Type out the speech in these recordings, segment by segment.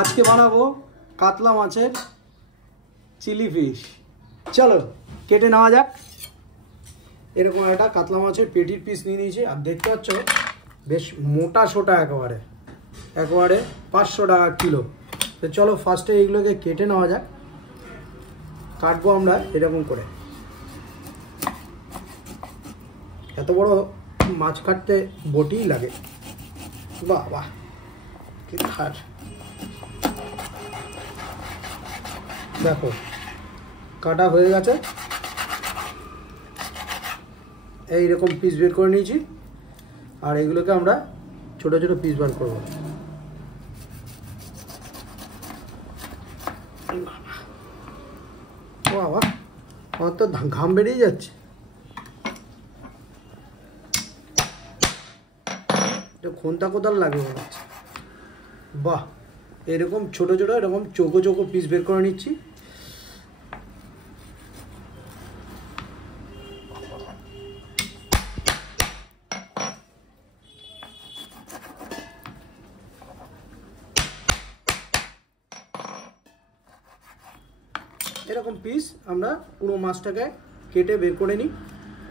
আজকে বানাবো কাতলা মাছের চিলি ফিশ। চলো কেটে নেওয়া যাক। এরকম একটা কাতলা মাছের পেটির পিস নিয়ে নিয়েছি, আর দেখতে পাচ্ছ বেশ মোটা সোটা, একেবারে 500 টাকা কিলো। তো চলো ফার্স্টে এইগুলোকে কেটে নেওয়া যাক। কাটবো আমরা এরকম করে। এত বড় মাছ কাটতে বটিই লাগে। বাহ বাহ, কি খাট। দেখো কাটা হয়ে গেছে, এইরকম পিস বের করে নিয়েছি। আর এগুলোকে আমরা ছোট ছোট পিস বার করবো। বাবা, আমার তো ঘাম বেরিয়ে যাচ্ছে। খন্তা কোদাল লাগে মনে হচ্ছে। বাহ, এরকম ছোট ছোট এরকম চৌকো চৌকো পিস বের করে নিচ্ছি। এরকম পিস আমরা পুরো মাছটাকে কেটে বের করে নিই,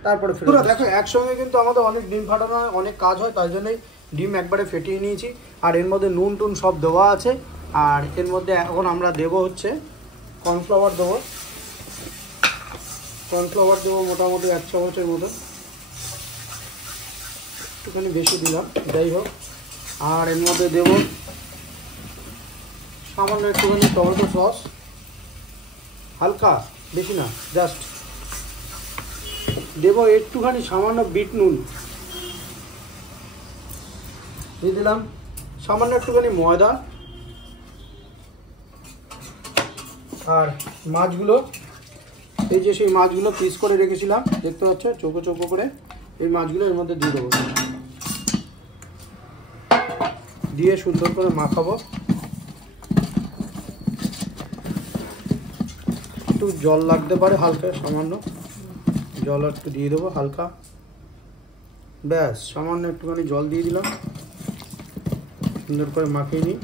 তারপরে ফেলে। দেখো একসঙ্গে কিন্তু আমাদের অনেক ডিম ফাটানো হয়, অনেক কাজ হয়, তাই জন্যই ডিম একবারে ফেটিয়ে নিয়েছি। আর এর মধ্যে নুন টুন সব দেওয়া আছে। আর এর মধ্যে এখন আমরা দেবো হচ্ছে কর্নফ্লাওয়ার দেবো। কর্নফ্লাওয়ার দেবো মোটামুটি 1 চামচের মতো, একটুখানি বেশি দিলাম, যাই হোক। আর এর মধ্যে দেবো সামান্য একটুখানি টমেটো সস, হালকা, বেশি না, জাস্ট দেবো একটুখানি সামান্য বিট নুন দিয়ে দিলাম, সামান্য একটুখানি ময়দা। আর মাছগুলো, এই যে সেই মাছগুলো পিস করে রেখেছিলাম, দেখতে পাচ্ছ চৌকো চৌকো করে, এই মাছগুলো এর মধ্যে দিয়ে দেবো, দিয়ে সুন্দর করে মাখাবো। একটু জল লাগতে পারে, হালকা সামান্য জল একটু দিয়ে দেবো, হালকা, ব্যাস সামান্য একটুখানি জল দিয়ে দিলাম। সুন্দর করে মাখিয়ে নিই।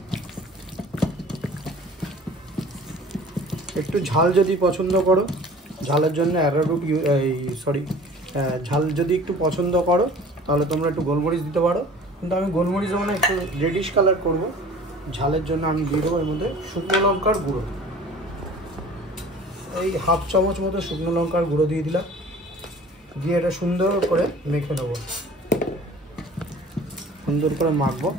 একটু ঝাল যদি পছন্দ করো, ঝালের জন্য অ্যারারুট ঝাল যদি একটু পছন্দ করো তাহলে তোমরা একটু গোলমরিচ দিতে পারো, কিন্তু আমি গোলমরিচ মানে একটু রেডিশ কালার করবো, ঝালের জন্য আমি দিয়ে দেবো এর মধ্যে শুকনো লঙ্কার গুঁড়ো। এই 1/2 চামচ মতো শুকনো লঙ্কার গুঁড়ো দিয়ে দিলাম, দিয়ে এটা সুন্দর করে মেখে নেবো, সুন্দর করে মাখবো।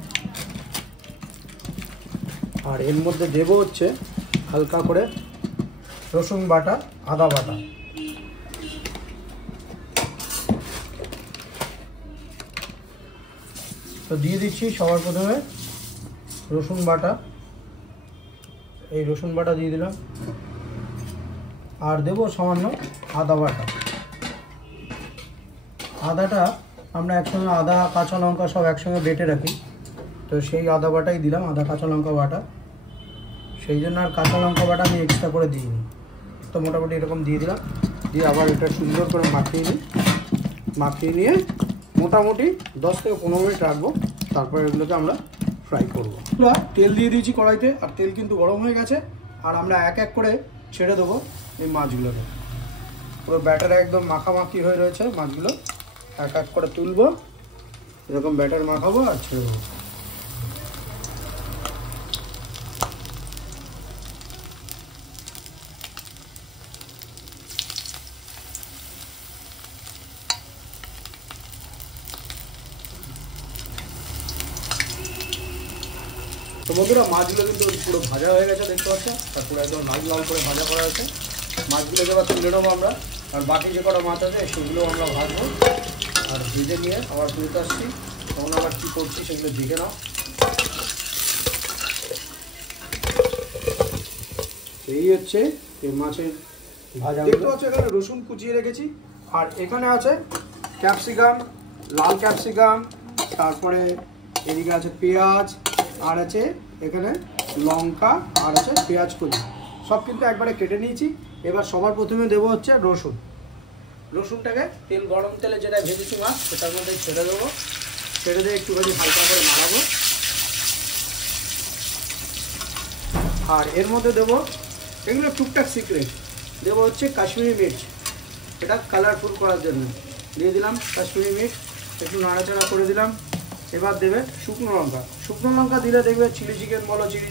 আর এর মধ্যে দেবো হচ্ছে হালকা করে রসুন বাটা, আদা বাটা। তো দিয়ে দিচ্ছি সবার প্রথমে রসুন বাটা, এই রসুন বাটা দিয়ে দিলাম। আর দেবো সামান্য আদা বাটা। আদাটা আমরা একসঙ্গে, আদা কাঁচা লঙ্কা সব একসঙ্গে বেটে রাখি, তো সেই আদা বাটাই দিলাম, আদা কাঁচা লঙ্কা বাটা। সেই জন্য আর কাঁচা লঙ্কা বাটা আমি এক্সট্রা করে দিইনি, তো মোটামুটি এরকম দিয়ে দিলাম। দিয়ে আবার এটা সুন্দর করে মাখিয়ে নিই। মাখিয়ে নিয়ে মোটামুটি 10 থেকে 15 মিনিট রাখবো, তারপর এগুলোকে আমরা ফ্রাই করবো। তেল দিয়ে দিয়েছি কড়াইতে, আর তেল কিন্তু গরম হয়ে গেছে। আর আমরা এক এক করে ছেড়ে দেবো এই মাছগুলোকে। পুরো ব্যাটারে একদম মাখামাখি হয়ে রয়েছে মাছগুলো, এক এক করে তুলবো, এরকম ব্যাটার মাখাবো আর ছেড়ে দেবো। তো বন্ধুরা, মাছগুলো কিন্তু পুরো ভাজা হয়ে গেছে, দেখতে পাচ্ছ, আর পুরো একদম লাল লাল করে ভাজা করা হয়েছে। মাছগুলোকে এবার তুলে নেবো আমরা, আর বাকি যে কটা মাছ আছে সেগুলো আমরা ভাজবো। আর ভেজে নিয়ে আবার তুলতে আসছি, তখন আবার কী করছি সেগুলো দেখে নাও। এই হচ্ছে এই মাছের ভাজা। দেখতে পাচ্ছ এখানে রসুন কুচিয়ে রেখেছি, আর এখানে আছে ক্যাপসিকাম, লাল ক্যাপসিকাম, তারপরে এদিকে আছে পেঁয়াজ, আর আছে এখানে লঙ্কা, আর আছে পেঁয়াজ কুচি, সব কিন্তু একবারে কেটে নিয়েছি। এবার সবার প্রথমে দেবো হচ্ছে রসুন। রসুনটাকে তেল, গরম তেলে যেটা ভেজেছি মাছ, সেটার মধ্যে ছেড়ে দেবো। ছেড়ে দিয়ে একটুখানি হালকা করে নাড়াবো। আর এর মধ্যে দেবো, এগুলো টুকটাক সিক্রেট, দেবো হচ্ছে কাশ্মীরি মির্চ, এটা কালারফুল করার জন্য দিয়ে দিলাম কাশ্মীরি মির্চ, একটু নাড়াচাড়া করে দিলাম। এবার দেবে শুকনো লঙ্কা। শুকনো লঙ্কা দিলে দেখবে চিলি চিকেন বলো, চিলি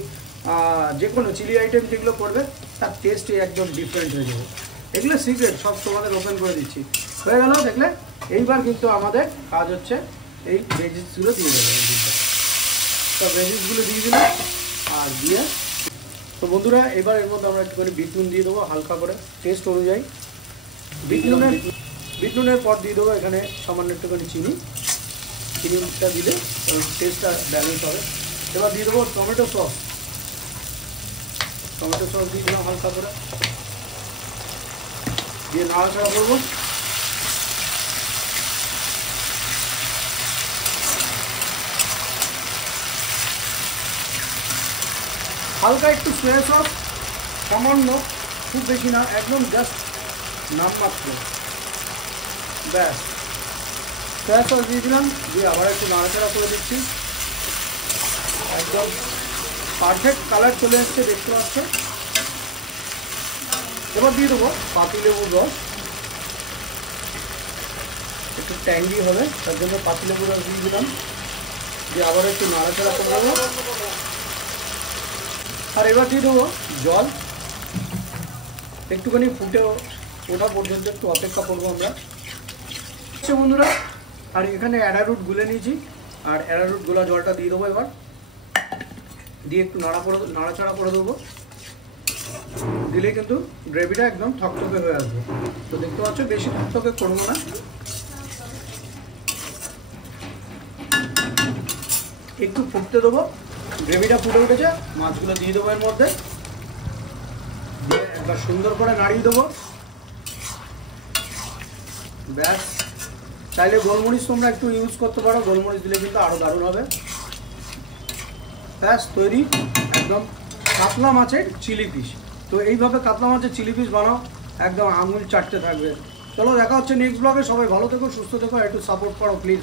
যে কোনো চিলি আইটেম যেগুলো করবে তার টেস্টই একদম ডিফারেন্ট হয়ে যাবে। এগুলো সিক্রেট, সব তোমাদের ওপেন করে দিচ্ছি। হয়ে গেল দেখলে। এইবার কিন্তু আমাদের কাজ হচ্ছে এই ভেজিসগুলো দিয়ে দেবো। তো ভেজিসগুলো দিয়ে দিলাম আর দিয়ে, তো বন্ধুরা এবার এর মধ্যে আমরা একটুখানি বিট নুন দিয়ে দেবো হালকা করে টেস্ট অনুযায়ী। বিট নুনের পর দিয়ে দেবো এখানে সামান্য একটুখানি চিনিটা দিলে টেস্টটা ব্যালেন্স হবে। এবার দিয়ে দেবো টমেটো সস দিয়ে দিলাম হালকা করে, দিয়ে নাড়াচাড়া করবো। হালকা একটু সয়া সস সামান্য, খুব বেশি না, একদম জাস্ট নামমাত্র, ব্যাস। সয়া সস দিয়ে দিলাম, দিয়ে আবার একটু নাড়াচাড়া করে দিচ্ছি। একদম পারফেক্ট কালার চলে আসছে, দেখতে পাচ্ছে। এবার দিয়ে দেবো পাতিলেবুর রস, একটু ট্যাঙ্গি হবে তার জন্য পাতিলেবুর রস দিয়ে দিলাম, দিয়ে আবার একটু নাড়াচাড়া করে দেবো। আর এবার দিয়ে দেবো জল, একটুখানি ফুটে ওঠা পর্যন্ত একটু অপেক্ষা করবো আমরা। আচ্ছা বন্ধুরা, আর এখানে অ্যারারুট গুলে নিয়েছি, আর অ্যারারুট গোলা জলটা দিয়ে দেবো এবার, দিয়ে একটু নাড়াচাড়া করে দেবো। দিলে কিন্তু গ্রেভিটা একদম থকথকে হয়ে আসবে। তো দেখতে পাচ্ছ বেশি থকথকে করবো না, একটু ফুটতে দেবো। গ্রেভিটা ফুটে উঠেছে, মাছগুলো দিয়ে দেবো এর মধ্যে, দিয়ে একবার সুন্দর করে নাড়িয়ে দেবো। ব্যাস। চাইলে গোলমরিচ তোমরা একটু ইউজ করতে পারো, গোলমরিচ দিলে কিন্তু আরও দারুণ হবে। ব্যাস তৈরি একদম কাতলা মাছের চিলি ফিশ। তো এইভাবে কাতলা মাছের চিলি ফিশ বানাও, একদম আঙুল চাটতে থাকবে। চলো দেখা হচ্ছে নেক্সট ব্লগে। সবাই ভালো থেকো, সুস্থ থেকো, একটু সাপোর্ট করো প্লিজ।